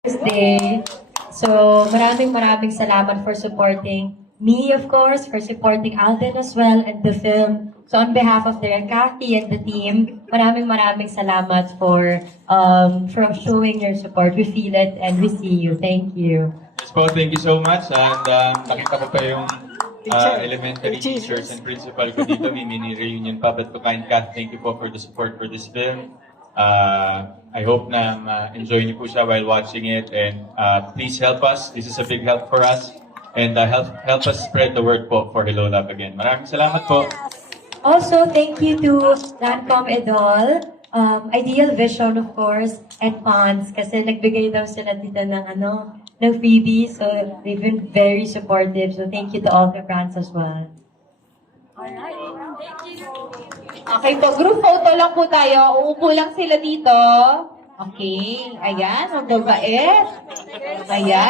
Day. So, maraming salamat for supporting me, of course, for supporting Alden as well, and the film. So, on behalf of Direk Kathy and the team, maraming salamat for showing your support. We feel it and we see you. Thank you. Yes po, thank you so much. And nakita ko pa yung elementary teachers and principal ko dito. May mini reunion pa. But Kain Kat, thank you po for the support for this film. I hope na enjoy niyo po siya while watching it. And please help us. This is a big help for us. And help us spread the word po for Hello Love Again. Maraming salamat po. Also, thank you to Lancome Edol, Ideal Vision, of course, and Pons, kasi nagbigay daw sila dito ng freebie, so they've been very supportive. So thank you to all the brands as well. Alright, thank you. Okay po, group photo lang po tayo. Uupo lang sila dito. Okay, ayan, magbabait. Ayan.